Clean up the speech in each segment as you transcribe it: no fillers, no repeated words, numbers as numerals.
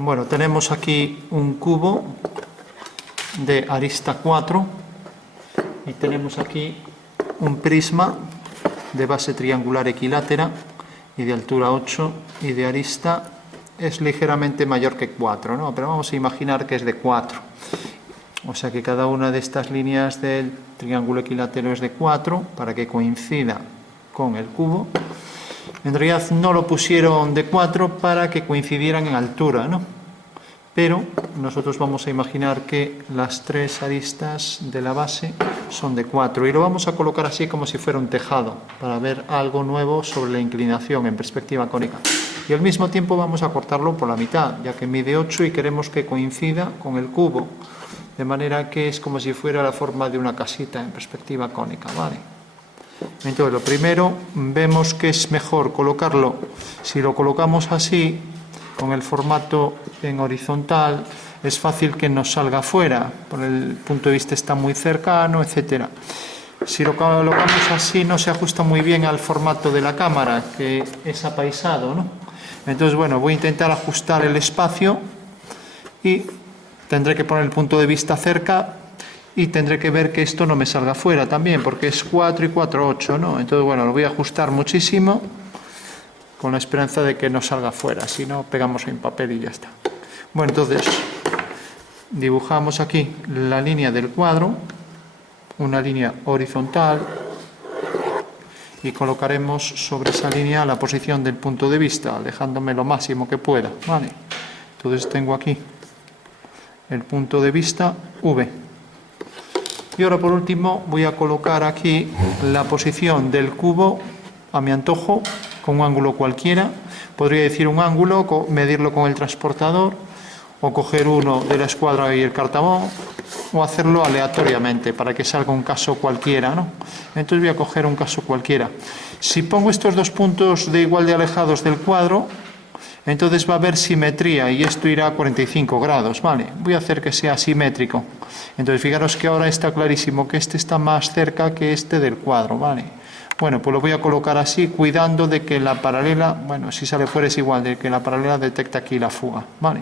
Bueno, tenemos aquí un cubo de arista 4 y tenemos aquí un prisma de base triangular equilátera y de altura 8 y de arista es ligeramente mayor que 4, ¿no? Pero vamos a imaginar que es de 4. O sea que cada una de estas líneas del triángulo equilátero es de 4 para que coincida con el cubo. En realidad no lo pusieron de 4 para que coincidieran en altura, ¿no? Pero nosotros vamos a imaginar que las tres aristas de la base son de 4 y lo vamos a colocar así como si fuera un tejado para ver algo nuevo sobre la inclinación en perspectiva cónica. Y al mismo tiempo vamos a cortarlo por la mitad, ya que mide 8 y queremos que coincida con el cubo, de manera que es como si fuera la forma de una casita en perspectiva cónica, ¿vale? Entonces, lo primero, vemos que es mejor colocarlo, si lo colocamos así, con el formato en horizontal, es fácil que nos salga fuera, por el punto de vista está muy cercano, etcétera. Si lo colocamos así, no se ajusta muy bien al formato de la cámara, que es apaisado, ¿no? Entonces, bueno, voy a intentar ajustar el espacio y tendré que poner el punto de vista cerca y tendré que ver que esto no me salga fuera también, porque es 4 y 4, 8, ¿no? Entonces, bueno, lo voy a ajustar muchísimo con la esperanza de que no salga fuera, si no, pegamos en papel y ya está. Bueno, entonces, dibujamos aquí la línea del cuadro, una línea horizontal, y colocaremos sobre esa línea la posición del punto de vista, alejándome lo máximo que pueda, ¿vale? Entonces tengo aquí el punto de vista V. Y ahora por último voy a colocar aquí la posición del cubo a mi antojo, con un ángulo cualquiera. Podría decir un ángulo, medirlo con el transportador, o coger uno de la escuadra y el cartabón, o hacerlo aleatoriamente para que salga un caso cualquiera, ¿no? Entonces voy a coger un caso cualquiera. Si pongo estos dos puntos de igual de alejados del cuadro, entonces va a haber simetría y esto irá a 45 grados, ¿vale? Voy a hacer que sea simétrico. Entonces fijaros que ahora está clarísimo que este está más cerca que este del cuadro, ¿vale? Bueno, pues lo voy a colocar así, cuidando de que la paralela, bueno, si sale fuera es igual, de que la paralela detecta aquí la fuga, ¿vale?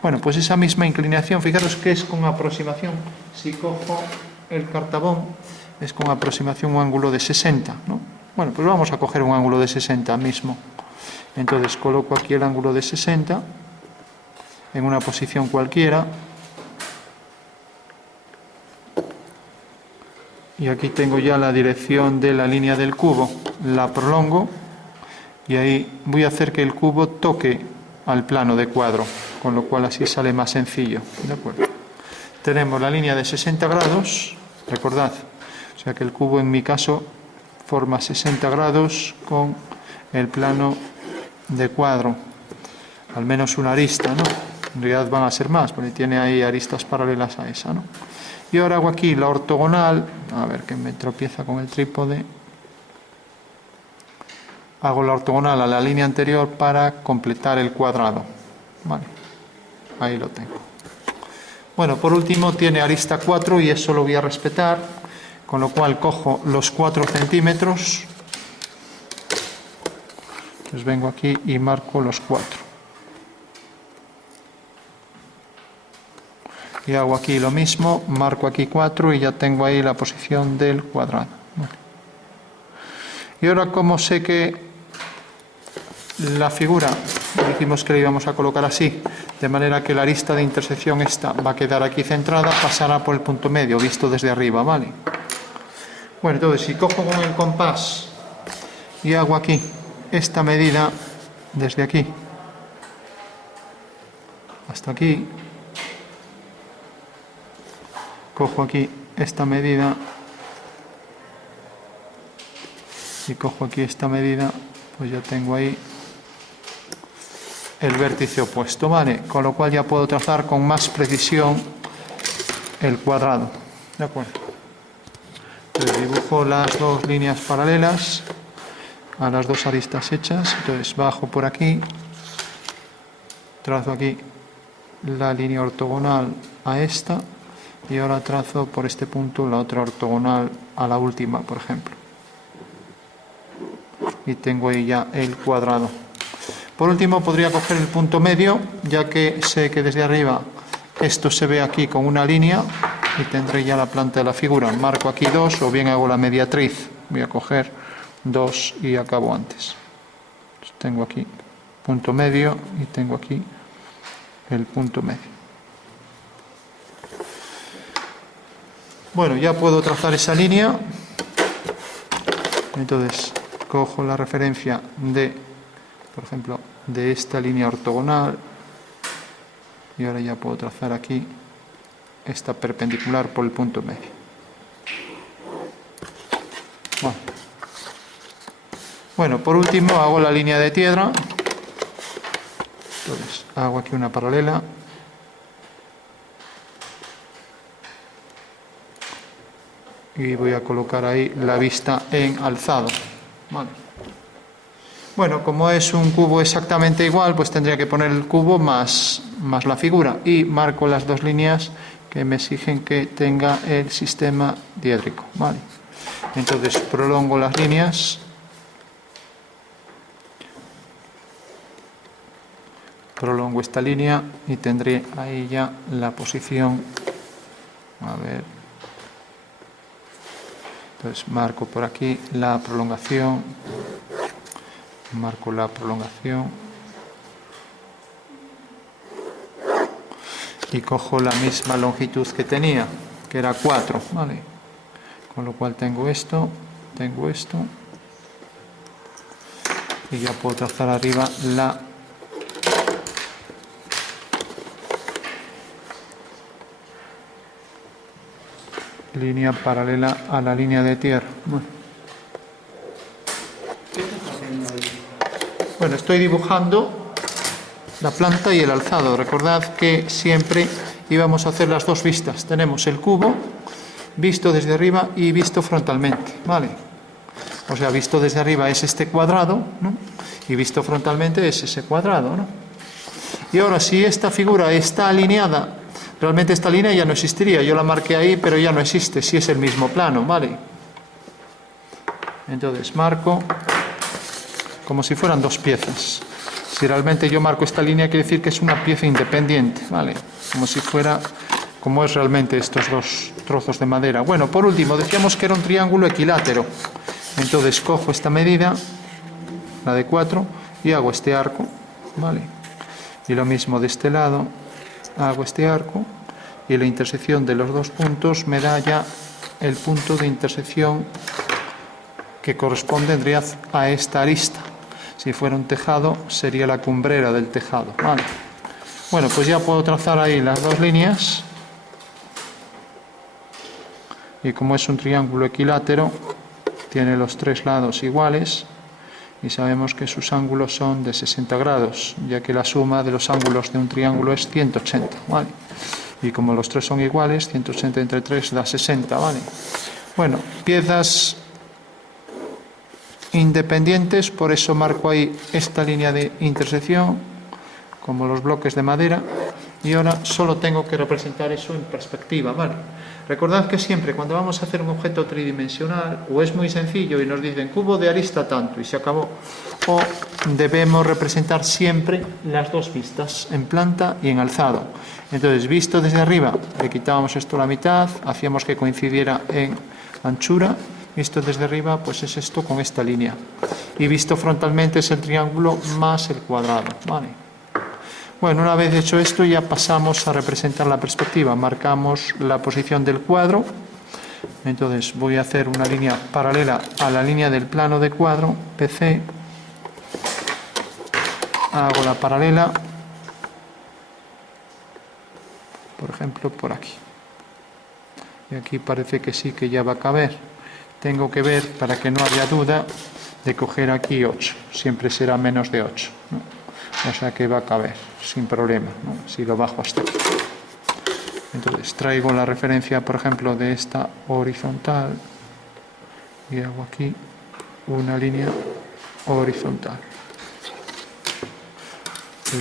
Bueno, pues esa misma inclinación, fijaros que es con aproximación. Si cojo el cartabón, es con aproximación un ángulo de 60, ¿no? Bueno, pues vamos a coger un ángulo de 60 mismo. Entonces coloco aquí el ángulo de 60 en una posición cualquiera. Y aquí tengo ya la dirección de la línea del cubo. La prolongo y ahí voy a hacer que el cubo toque al plano de cuadro, con lo cual así sale más sencillo. ¿De acuerdo? Tenemos la línea de 60 grados, recordad, o sea que el cubo en mi caso forma 60 grados con el plano de cuadro, al menos una arista, ¿no? En realidad van a ser más, porque tiene ahí aristas paralelas a esa, ¿no? Y ahora hago aquí la ortogonal, a ver que me tropieza con el trípode. Hago la ortogonal a la línea anterior para completar el cuadrado. Vale, ahí lo tengo. Bueno, por último tiene arista 4 y eso lo voy a respetar, con lo cual cojo los 4 centímetros. Pues vengo aquí y marco los 4. Y hago aquí lo mismo, marco aquí 4 y ya tengo ahí la posición del cuadrado. Vale. Y ahora, como sé que la figura, dijimos que la íbamos a colocar así, de manera que la arista de intersección esta va a quedar aquí centrada, pasará por el punto medio, visto desde arriba, ¿vale? Bueno, entonces, si cojo con el compás y hago aquí esta medida, desde aquí hasta aquí, cojo aquí esta medida y cojo aquí esta medida, pues ya tengo ahí el vértice opuesto, ¿vale? Con lo cual ya puedo trazar con más precisión el cuadrado, ¿de acuerdo? Entonces dibujo las dos líneas paralelas a las dos aristas hechas, entonces bajo por aquí, trazo aquí la línea ortogonal a esta y ahora trazo por este punto la otra ortogonal a la última, por ejemplo. Y tengo ahí ya el cuadrado. Por último, podría coger el punto medio, ya que sé que desde arriba esto se ve aquí con una línea y tendré ya la planta de la figura. Marco aquí 2 o bien hago la mediatriz. Voy a coger 2 y acabo antes. Entonces, tengo aquí punto medio y tengo aquí el punto medio. Bueno, ya puedo trazar esa línea. Entonces, cojo la referencia de, por ejemplo, de esta línea ortogonal y ahora ya puedo trazar aquí esta perpendicular por el punto medio. Bueno, por último hago la línea de tierra. Entonces, hago aquí una paralela. Y voy a colocar ahí la vista en alzado. Vale. Bueno, como es un cubo exactamente igual, pues tendría que poner el cubo más la figura. Y marco las dos líneas que me exigen que tenga el sistema diédrico. Vale. Entonces prolongo las líneas. Prolongo esta línea y tendré ahí ya la posición. A ver. Entonces marco por aquí la prolongación. Marco la prolongación. Y cojo la misma longitud que tenía, que era 4, ¿vale? Con lo cual tengo esto. Y ya puedo trazar arriba la línea paralela a la línea de tierra. Bueno, estoy dibujando la planta y el alzado. Recordad que siempre íbamos a hacer las dos vistas. Tenemos el cubo visto desde arriba y visto frontalmente, ¿vale? O sea, visto desde arriba es este cuadrado, ¿no? Y visto frontalmente es ese cuadrado, ¿no? Y ahora, si esta figura está alineada, realmente esta línea ya no existiría. Yo la marqué ahí, pero ya no existe, si es el mismo plano, ¿vale? Entonces marco como si fueran dos piezas. Si realmente yo marco esta línea, quiere decir que es una pieza independiente, ¿vale? Como si fuera, como es realmente estos dos trozos de madera. Bueno, por último, decíamos que era un triángulo equilátero. Entonces cojo esta medida, la de 4, y hago este arco, ¿vale? Y lo mismo de este lado, hago este arco, y la intersección de los dos puntos me da ya el punto de intersección que correspondería a esta arista. Si fuera un tejado, sería la cumbrera del tejado, ¿vale? Bueno, pues ya puedo trazar ahí las dos líneas. Y como es un triángulo equilátero, tiene los tres lados iguales. Y sabemos que sus ángulos son de 60 grados, ya que la suma de los ángulos de un triángulo es 180, ¿vale? Y como los tres son iguales, 180 entre 3 da 60, ¿vale? Bueno, piezas independientes, por eso marco ahí esta línea de intersección, como los bloques de madera, y ahora solo tengo que representar eso en perspectiva, ¿vale? Recordad que siempre cuando vamos a hacer un objeto tridimensional, o es muy sencillo y nos dicen cubo de arista tanto y se acabó, o debemos representar siempre las dos vistas, en planta y en alzado. Entonces, visto desde arriba, le quitábamos esto a la mitad, hacíamos que coincidiera en anchura. Visto desde arriba, pues es esto con esta línea. Y visto frontalmente es el triángulo más el cuadrado, ¿vale? Bueno, una vez hecho esto, ya pasamos a representar la perspectiva. Marcamos la posición del cuadro. Entonces voy a hacer una línea paralela a la línea del plano de cuadro, PC. Hago la paralela, por ejemplo, por aquí. Y aquí parece que sí que ya va a caber. Tengo que ver, para que no haya duda, de coger aquí 8. Siempre será menos de 8, ¿no? O sea que va a caber, sin problema, ¿no? Si lo bajo hasta aquí. Entonces traigo la referencia, por ejemplo, de esta horizontal y hago aquí una línea horizontal.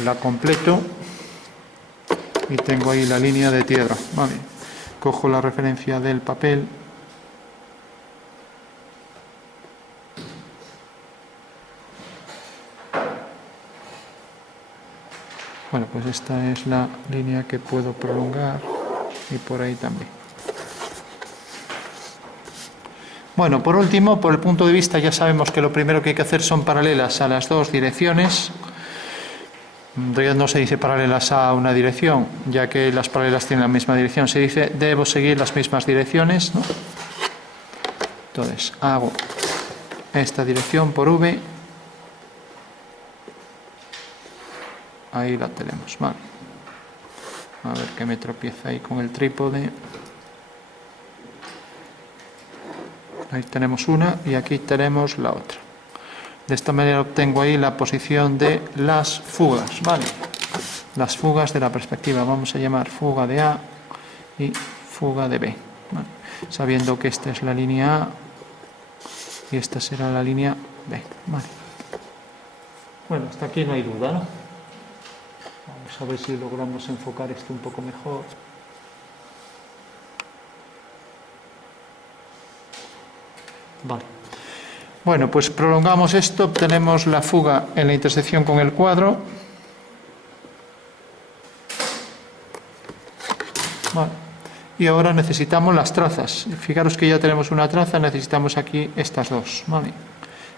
La completo y tengo ahí la línea de tierra, ¿vale? Cojo la referencia del papel. Bueno, pues esta es la línea que puedo prolongar y por ahí también. Bueno, por último, por el punto de vista, ya sabemos que lo primero que hay que hacer son paralelas a las dos direcciones. En realidad no se dice paralelas a una dirección, ya que las paralelas tienen la misma dirección. Se dice debo seguir las mismas direcciones, ¿no? Entonces, hago esta dirección por V. Ahí la tenemos, vale. A ver que me tropieza ahí con el trípode. Ahí tenemos una y aquí tenemos la otra. De esta manera obtengo ahí la posición de las fugas, ¿vale? Las fugas de la perspectiva. Vamos a llamar fuga de A y fuga de B, ¿vale? Sabiendo que esta es la línea A y esta será la línea B, ¿vale? Bueno, hasta aquí no hay duda, ¿no? Vamos a ver si logramos enfocar esto un poco mejor. Vale. Bueno, pues prolongamos esto, obtenemos la fuga en la intersección con el cuadro. Vale. Y ahora necesitamos las trazas. Fijaros que ya tenemos una traza, necesitamos aquí estas dos, ¿vale?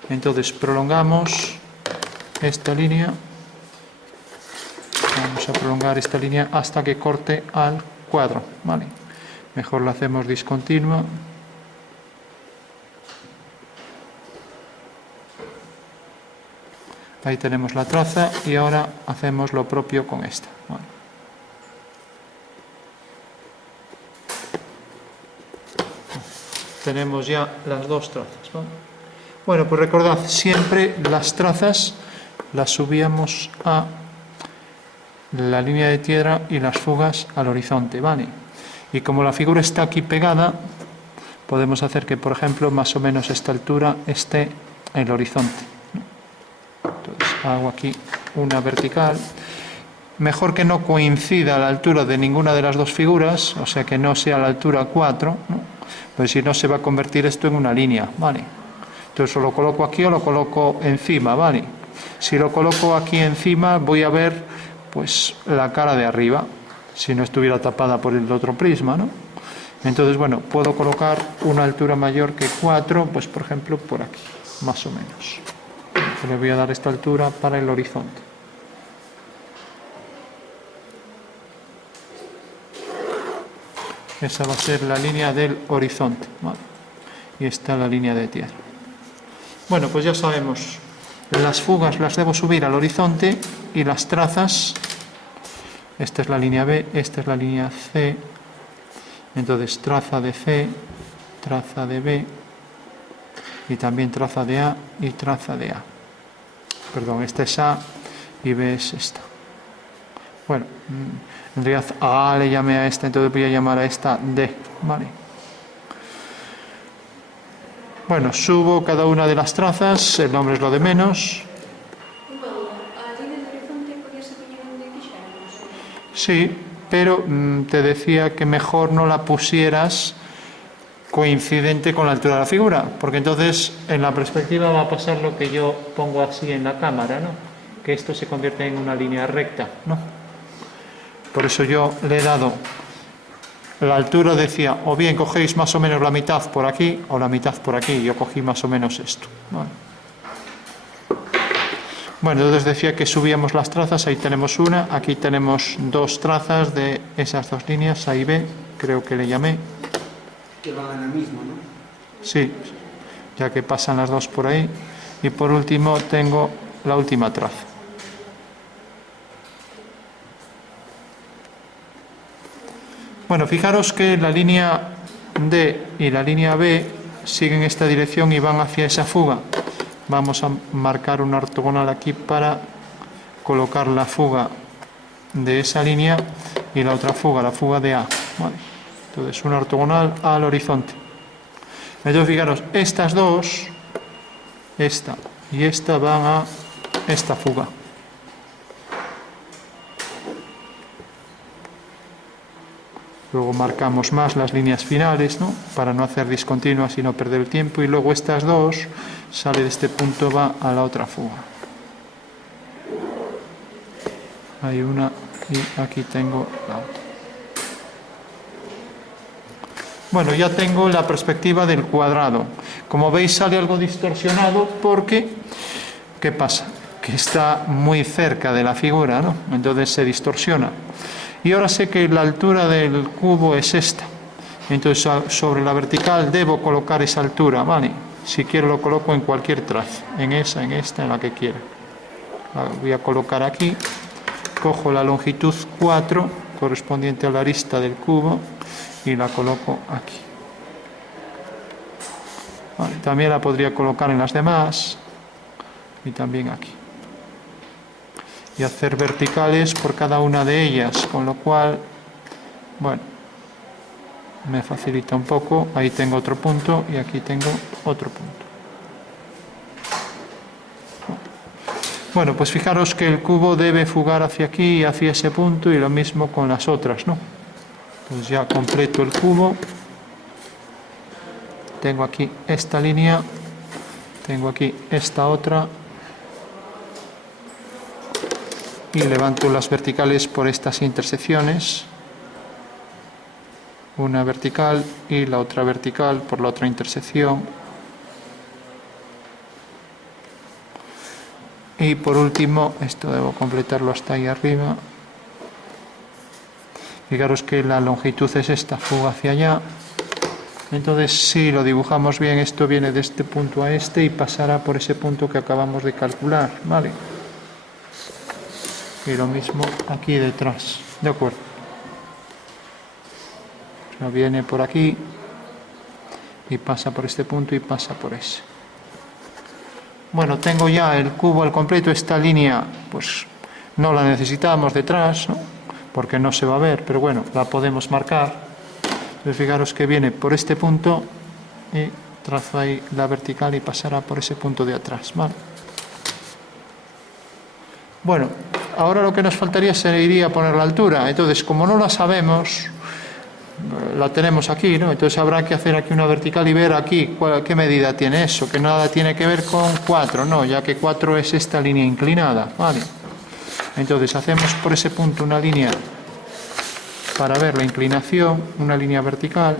Entonces prolongamos esta línea. Vamos a prolongar esta línea hasta que corte al cuadro, ¿vale? Mejor la hacemos discontinua. Ahí tenemos la traza y ahora hacemos lo propio con esta, ¿vale? Tenemos ya las dos trazas, ¿vale? Bueno, pues recordad, siempre las trazas las subíamos a la línea de tierra y las fugas al horizonte, ¿vale? Y como la figura está aquí pegada, podemos hacer que, por ejemplo, más o menos a esta altura esté el horizonte, ¿no? Entonces hago aquí una vertical. Mejor que no coincida a la altura de ninguna de las dos figuras, o sea que no sea a la altura 4, ¿no? Pues si no se va a convertir esto en una línea, ¿vale? Entonces o lo coloco aquí o lo coloco encima, ¿vale? Si lo coloco aquí encima voy a ver pues la cara de arriba, si no estuviera tapada por el otro prisma, ¿no? Entonces, bueno, puedo colocar una altura mayor que 4, pues por ejemplo por aquí, más o menos. Le voy a dar esta altura para el horizonte. Esa va a ser la línea del horizonte, ¿vale? Y esta la línea de tierra. Bueno, pues ya sabemos, las fugas las debo subir al horizonte y las trazas, esta es la línea B, esta es la línea C, entonces traza de C, traza de B y también traza de A y traza de A. Perdón, esta es A y B es esta. Bueno, en realidad a le llamé a esta, entonces voy a llamar a esta D, ¿vale? Bueno, subo cada una de las trazas, el nombre es lo de menos. Sí, pero te decía que mejor no la pusieras coincidente con la altura de la figura, porque entonces en la perspectiva va a pasar lo que yo pongo así en la cámara, ¿no? Que esto se convierte en una línea recta, ¿no? Por eso yo le he dado la altura, decía, o bien cogéis más o menos la mitad por aquí o la mitad por aquí. Yo cogí más o menos esto, ¿vale? Bueno, entonces decía que subíamos las trazas, ahí tenemos una, aquí tenemos dos trazas de esas dos líneas, A y B, creo que le llamé. Que van en el mismo, ¿no? Sí, ya que pasan las dos por ahí. Y por último tengo la última traza. Bueno, fijaros que la línea D y la línea B siguen esta dirección y van hacia esa fuga. Vamos a marcar una ortogonal aquí para colocar la fuga de esa línea y la otra fuga, la fuga de A, ¿vale? Entonces una ortogonal al horizonte. Entonces fijaros, estas dos, esta y esta, van a esta fuga. Luego marcamos más las líneas finales, ¿no? Para no hacer discontinuas y no perder el tiempo. Y luego estas dos, sale de este punto, va a la otra fuga. Hay una y aquí tengo la otra. Bueno, ya tengo la perspectiva del cuadrado. Como veis sale algo distorsionado porque, ¿qué pasa? Que está muy cerca de la figura, ¿no? Entonces se distorsiona. Y ahora sé que la altura del cubo es esta. Entonces sobre la vertical debo colocar esa altura, ¿vale? Si quiero lo coloco en cualquier trazo, en esa, en esta, en la que quiera. La voy a colocar aquí. Cojo la longitud 4 correspondiente a la arista del cubo y la coloco aquí. Vale, también la podría colocar en las demás y también aquí. Y hacer verticales por cada una de ellas, con lo cual, bueno, me facilita un poco. Ahí tengo otro punto y aquí tengo otro punto. Bueno, pues fijaros que el cubo debe fugar hacia aquí y hacia ese punto, y lo mismo con las otras, ¿no? Pues ya completo el cubo. Tengo aquí esta línea, tengo aquí esta otra, y levanto las verticales por estas intersecciones. Una vertical y la otra vertical por la otra intersección. Y por último, esto debo completarlo hasta ahí arriba. Fijaros que la longitud es esta, fuga hacia allá. Entonces, si lo dibujamos bien, esto viene de este punto a este y pasará por ese punto que acabamos de calcular, ¿vale? Y lo mismo aquí detrás, ¿de acuerdo? O sea, viene por aquí y pasa por este punto y pasa por ese. Bueno, tengo ya el cubo al completo. Esta línea, pues no la necesitamos detrás, ¿no? Porque no se va a ver, pero bueno, la podemos marcar. Entonces, fijaros que viene por este punto y trazo ahí la vertical y pasará por ese punto de atrás, ¿vale? Bueno, ahora lo que nos faltaría sería poner la altura. Entonces, como no la sabemos, la tenemos aquí, ¿no? Entonces habrá que hacer aquí una vertical y ver aquí qué medida tiene eso, que nada tiene que ver con 4, no, ya que 4 es esta línea inclinada, ¿vale? Entonces hacemos por ese punto una línea para ver la inclinación, una línea vertical,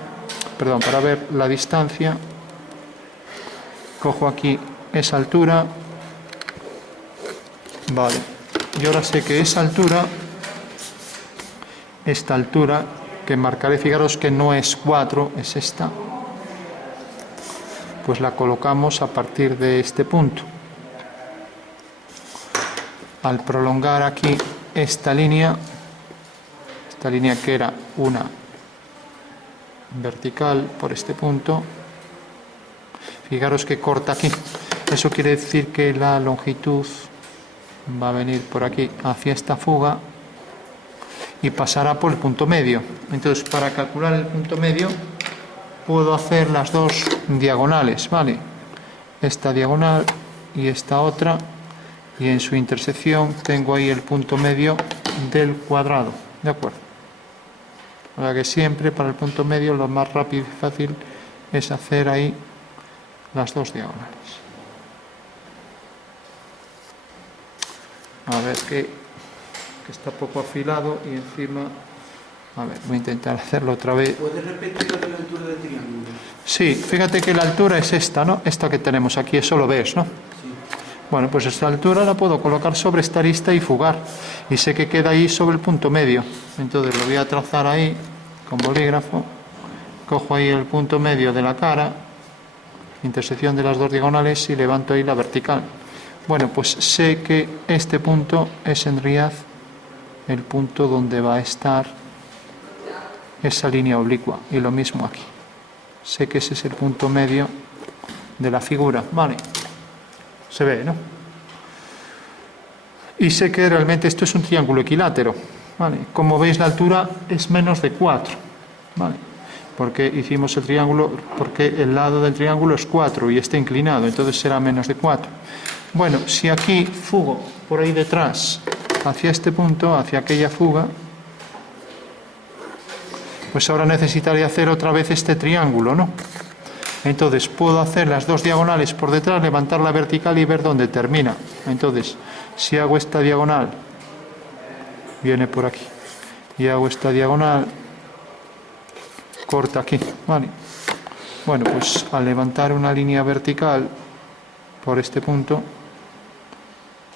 perdón, para ver la distancia. Cojo aquí esa altura, vale, y ahora sé que esa altura, esta altura que marcaré, fijaros que no es 4, es esta, pues la colocamos a partir de este punto. Al prolongar aquí esta línea que era una vertical por este punto, fijaros que corta aquí. Eso quiere decir que la longitud va a venir por aquí hacia esta fuga y pasará por el punto medio. Entonces, para calcular el punto medio puedo hacer las dos diagonales, ¿vale? Esta diagonal y esta otra, y en su intersección tengo ahí el punto medio del cuadrado, ¿de acuerdo? O sea que siempre para el punto medio lo más rápido y fácil es hacer ahí las dos diagonales. A ver que está poco afilado y encima, a ver, voy a intentar hacerlo otra vez. ¿Puedes repetir la altura del triángulo? Sí, fíjate que la altura es esta, ¿no? Esta que tenemos aquí, eso lo ves, ¿no? Sí. Bueno, pues esta altura la puedo colocar sobre esta arista y fugar, y sé que queda ahí sobre el punto medio. Entonces lo voy a trazar ahí con bolígrafo, cojo ahí el punto medio de la cara, intersección de las dos diagonales, y levanto ahí la vertical. Bueno, pues sé que este punto es en realidad el punto donde va a estar esa línea oblicua, y lo mismo aquí. Sé que ese es el punto medio de la figura, ¿vale? Se ve, ¿no? Y sé que realmente esto es un triángulo equilátero, ¿vale? Como veis, la altura es menos de 4, ¿vale? Porque hicimos el triángulo, porque el lado del triángulo es 4 y está inclinado, entonces será menos de 4. Bueno, si aquí fugo por ahí detrás hacia este punto, hacia aquella fuga, pues ahora necesitaría hacer otra vez este triángulo, ¿no? Entonces puedo hacer las dos diagonales por detrás, levantar la vertical y ver dónde termina. Entonces, si hago esta diagonal viene por aquí. Y hago esta diagonal, corta aquí, ¿vale? Bueno, pues al levantar una línea vertical por este punto,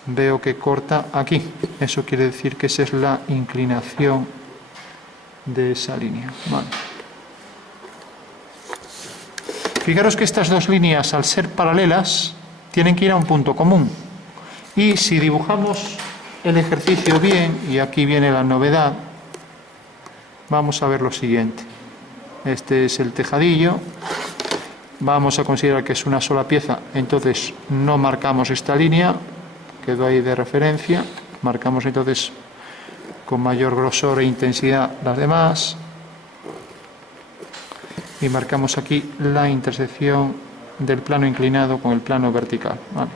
veo que corta aquí. Eso quiere decir que esa es la inclinación de esa línea, ¿vale? Fijaros que estas dos líneas, al ser paralelas, tienen que ir a un punto común. Y si dibujamos el ejercicio bien, y aquí viene la novedad, vamos a ver lo siguiente. Este es el tejadillo. Vamos a considerar que es una sola pieza, entonces no marcamos esta línea, quedó ahí de referencia. Marcamos entonces con mayor grosor e intensidad las demás. Y marcamos aquí la intersección del plano inclinado con el plano vertical, ¿vale?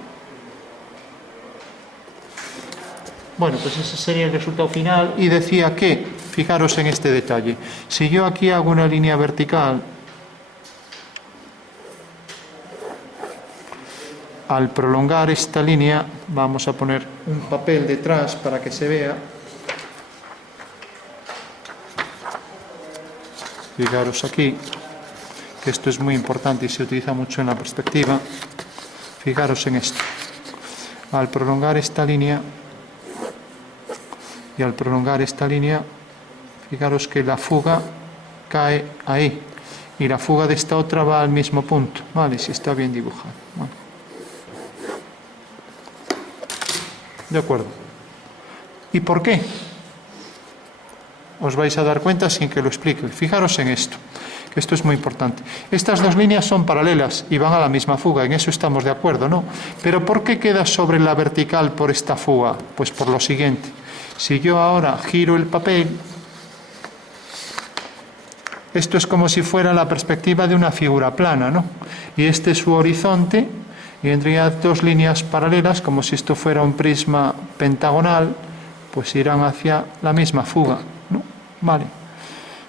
Bueno, pues ese sería el resultado final. Y decía que, fijaros en este detalle, si yo aquí hago una línea vertical, al prolongar esta línea, vamos a poner un papel detrás para que se vea. Fijaros aquí, que esto es muy importante y se utiliza mucho en la perspectiva. Fijaros en esto. Al prolongar esta línea, y al prolongar esta línea, fijaros que la fuga cae ahí, y la fuga de esta otra va al mismo punto, ¿vale? Si está bien dibujado, ¿vale? De acuerdo. ¿Y por qué? Os vais a dar cuenta sin que lo explique. Fijaros en esto, que esto es muy importante. Estas dos líneas son paralelas y van a la misma fuga, en eso estamos de acuerdo, ¿no? Pero ¿por qué queda sobre la vertical por esta fuga? Pues por lo siguiente. Si yo ahora giro el papel, esto es como si fuera la perspectiva de una figura plana, ¿no? Y este es su horizonte, y vendría dos líneas paralelas, como si esto fuera un prisma pentagonal, pues irán hacia la misma fuga, ¿no? Vale.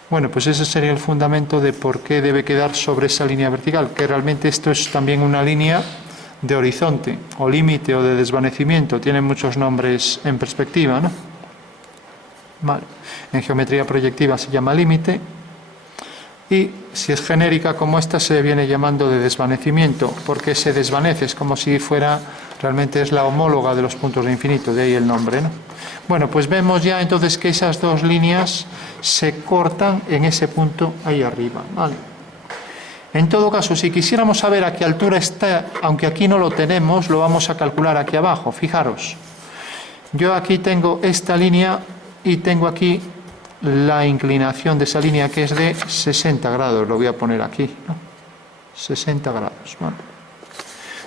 Bueno, pues ese sería el fundamento de por qué debe quedar sobre esa línea vertical, que realmente esto es también una línea de horizonte, o límite, o de desvanecimiento. Tiene muchos nombres en perspectiva, ¿no? Vale. En geometría proyectiva se llama límite. Y si es genérica como esta, se viene llamando de desvanecimiento, porque se desvanece, es como si fuera, realmente es la homóloga de los puntos de infinito, de ahí el nombre, ¿no? Bueno, pues vemos ya entonces que esas dos líneas se cortan en ese punto ahí arriba, ¿vale? En todo caso, si quisiéramos saber a qué altura está, aunque aquí no lo tenemos, lo vamos a calcular aquí abajo. Fijaros, yo aquí tengo esta línea y tengo aquí la inclinación de esa línea, que es de 60 grados, lo voy a poner aquí, ¿no? 60 grados, ¿vale?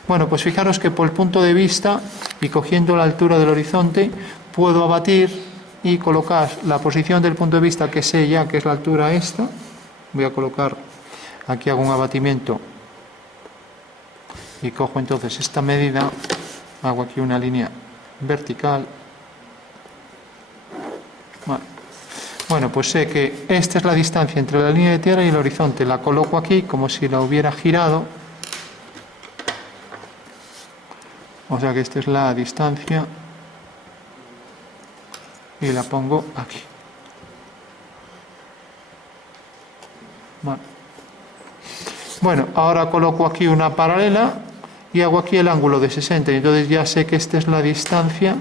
Bueno, pues fijaros que por el punto de vista y cogiendo la altura del horizonte, puedo abatir y colocar la posición del punto de vista que sé ya que es la altura esta. Voy a colocar, aquí hago un abatimiento y cojo entonces esta medida, hago aquí una línea vertical, vale. Bueno, pues sé que esta es la distancia entre la línea de tierra y el horizonte. La coloco aquí como si la hubiera girado. O sea que esta es la distancia. Y la pongo aquí. Vale. Bueno, ahora coloco aquí una paralela y hago aquí el ángulo de 60. Y entonces ya sé que esta es la distancia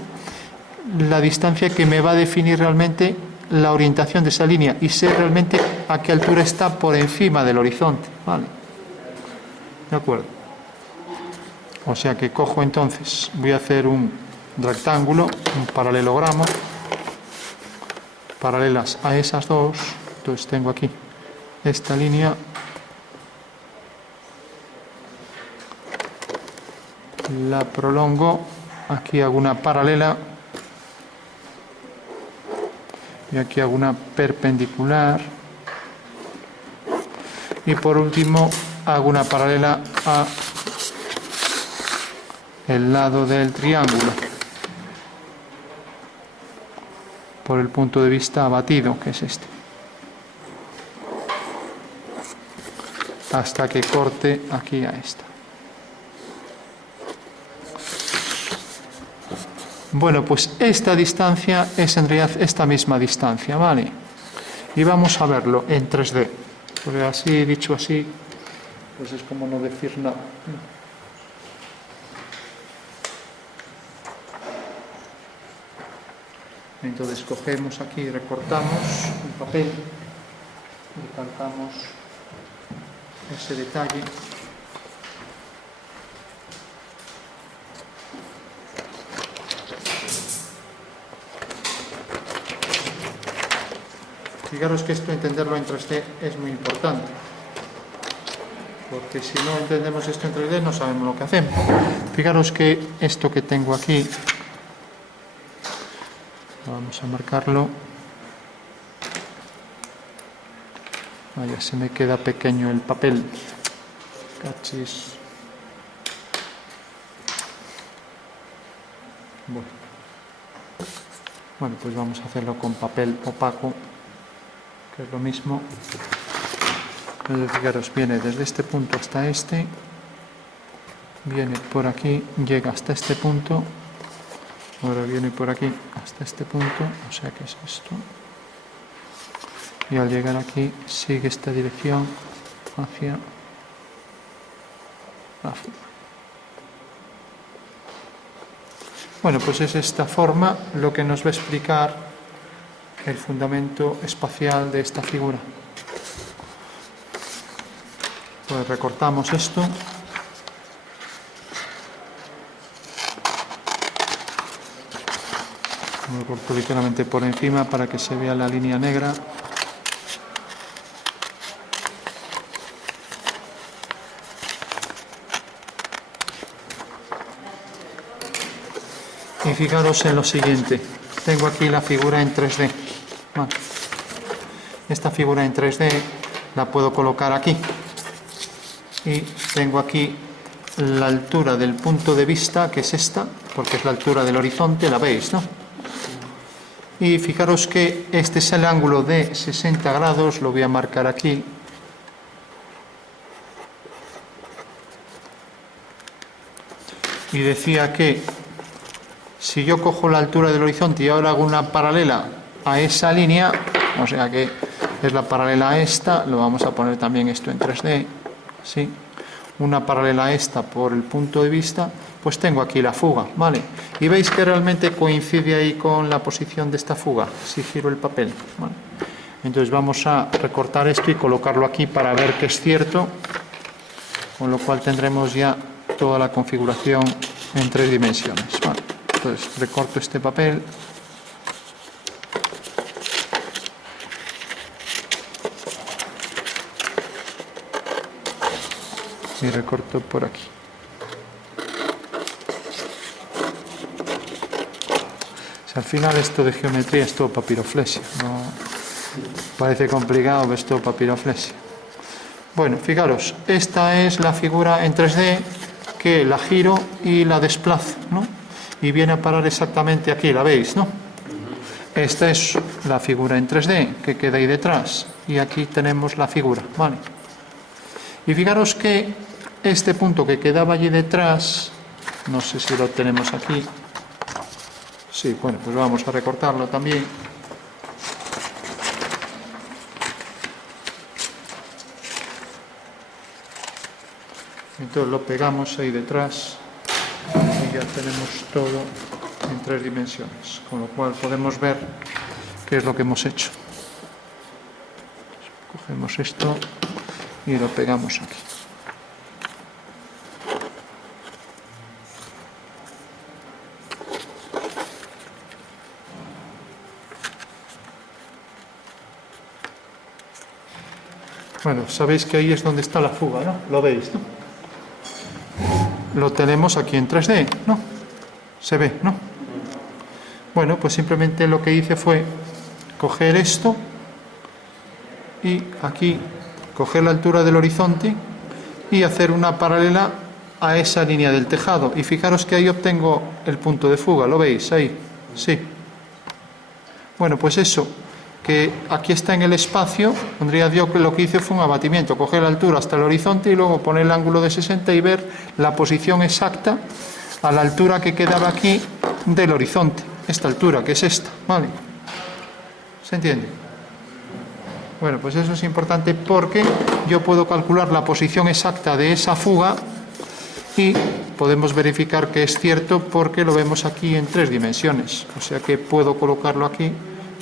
que me va a definir realmente la orientación de esa línea, y sé realmente a qué altura está por encima del horizonte, ¿vale? De acuerdo. O sea que cojo entonces, voy a hacer un rectángulo, un paralelogramo, paralelas a esas dos. Entonces tengo aquí esta línea, la prolongo, aquí hago una paralela, y aquí hago una perpendicular, y por último hago una paralela a el lado del triángulo por el punto de vista abatido, que es este, hasta que corte aquí a esta. Bueno, pues esta distancia es en realidad esta misma distancia, ¿vale? Y vamos a verlo en 3D. Porque así, dicho así, pues es como no decir nada. Entonces cogemos aquí, recortamos un papel y calcamos ese detalle. Fijaros que esto, entenderlo en 3D, es muy importante. Porque si no entendemos esto en 3D, no sabemos lo que hacemos. Fijaros que esto que tengo aquí, vamos a marcarlo. Vaya, se me queda pequeño el papel. Cachis. Bueno, pues vamos a hacerlo con papel opaco, que es lo mismo. Entonces, fijaros, viene desde este punto hasta este, viene por aquí, llega hasta este punto, ahora viene por aquí hasta este punto, o sea que es esto, y al llegar aquí sigue esta dirección hacia la fuga. Bueno, pues es esta forma lo que nos va a explicar el fundamento espacial de esta figura. Pues recortamos esto. Lo corto ligeramente por encima para que se vea la línea negra. Y fijaros en lo siguiente. Tengo aquí la figura en 3D. Vale. Esta figura en 3D la puedo colocar aquí. Y tengo aquí la altura del punto de vista, que es esta, porque es la altura del horizonte, la veis, ¿no? Y fijaros que este es el ángulo de 60 grados, lo voy a marcar aquí. Y decía que si yo cojo la altura del horizonte y ahora hago una paralela a esa línea, o sea que es la paralela a esta, lo vamos a poner también esto en 3D, ¿sí? Una paralela a esta por el punto de vista, pues tengo aquí la fuga, ¿vale? Y veis que realmente coincide ahí con la posición de esta fuga, si giro el papel, ¿vale? Entonces vamos a recortar esto y colocarlo aquí para ver que es cierto, con lo cual tendremos ya toda la configuración en 3 dimensiones, ¿vale? Entonces recorto este papel. Y recorto por aquí. Si al final esto de geometría es todo papiroflexia, no parece complicado, pero es todo papiroflexia. Bueno, fijaros, esta es la figura en 3D que la giro y la desplazo, ¿no? Y viene a parar exactamente aquí, la veis, ¿no? Esta es la figura en 3D que queda ahí detrás y aquí tenemos la figura, ¿vale? Y fijaros que este punto que quedaba allí detrás, no sé si lo tenemos aquí, sí, bueno, pues vamos a recortarlo también. Entonces lo pegamos ahí detrás y ya tenemos todo en 3 dimensiones, con lo cual podemos ver qué es lo que hemos hecho. Cogemos esto y lo pegamos aquí. Bueno, sabéis que ahí es donde está la fuga, ¿no? Lo veis, ¿no? Lo tenemos aquí en 3D, ¿no? Se ve, ¿no? Bueno, pues simplemente lo que hice fue coger esto y aquí coger la altura del horizonte y hacer una paralela a esa línea del tejado. Y fijaros que ahí obtengo el punto de fuga, ¿lo veis? Ahí, sí. Bueno, pues eso, que aquí está en el espacio, pondría yo que lo que hice fue un abatimiento, coger la altura hasta el horizonte y luego poner el ángulo de 60 y ver la posición exacta a la altura que quedaba aquí del horizonte, esta altura, que es esta, ¿vale? ¿Se entiende? Bueno, pues eso es importante porque yo puedo calcular la posición exacta de esa fuga y podemos verificar que es cierto porque lo vemos aquí en 3 dimensiones. O sea que puedo colocarlo aquí,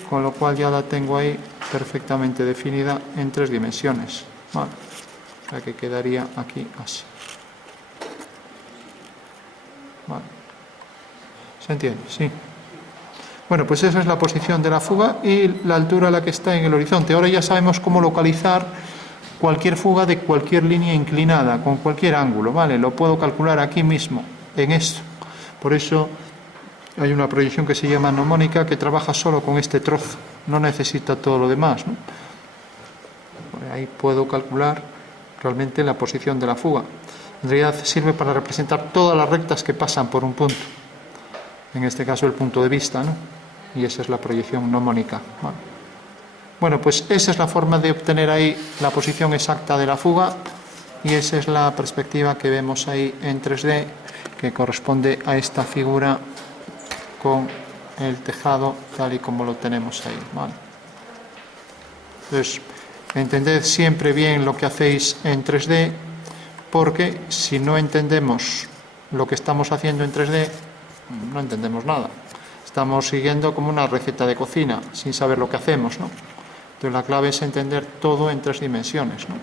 con lo cual ya la tengo ahí perfectamente definida en 3 dimensiones. Vale. O sea que quedaría aquí así. Vale. ¿Se entiende? Sí. Bueno, pues esa es la posición de la fuga y la altura a la que está en el horizonte. Ahora ya sabemos cómo localizar cualquier fuga de cualquier línea inclinada, con cualquier ángulo, ¿vale? Lo puedo calcular aquí mismo, en esto. Por eso hay una proyección que se llama mnemónica que trabaja solo con este trozo, no necesita todo lo demás, ¿no? Ahí puedo calcular realmente la posición de la fuga. En realidad sirve para representar todas las rectas que pasan por un punto. En este caso el punto de vista, ¿no? Y esa es la proyección mnemónica, ¿vale? Bueno, pues esa es la forma de obtener ahí la posición exacta de la fuga y esa es la perspectiva que vemos ahí en 3D que corresponde a esta figura con el tejado tal y como lo tenemos ahí, ¿vale? Entonces, entended siempre bien lo que hacéis en 3D porque si no entendemos lo que estamos haciendo en 3D, no entendemos nada. Estamos siguiendo como una receta de cocina sin saber lo que hacemos, ¿no? Entonces la clave es entender todo en 3 dimensiones, ¿no?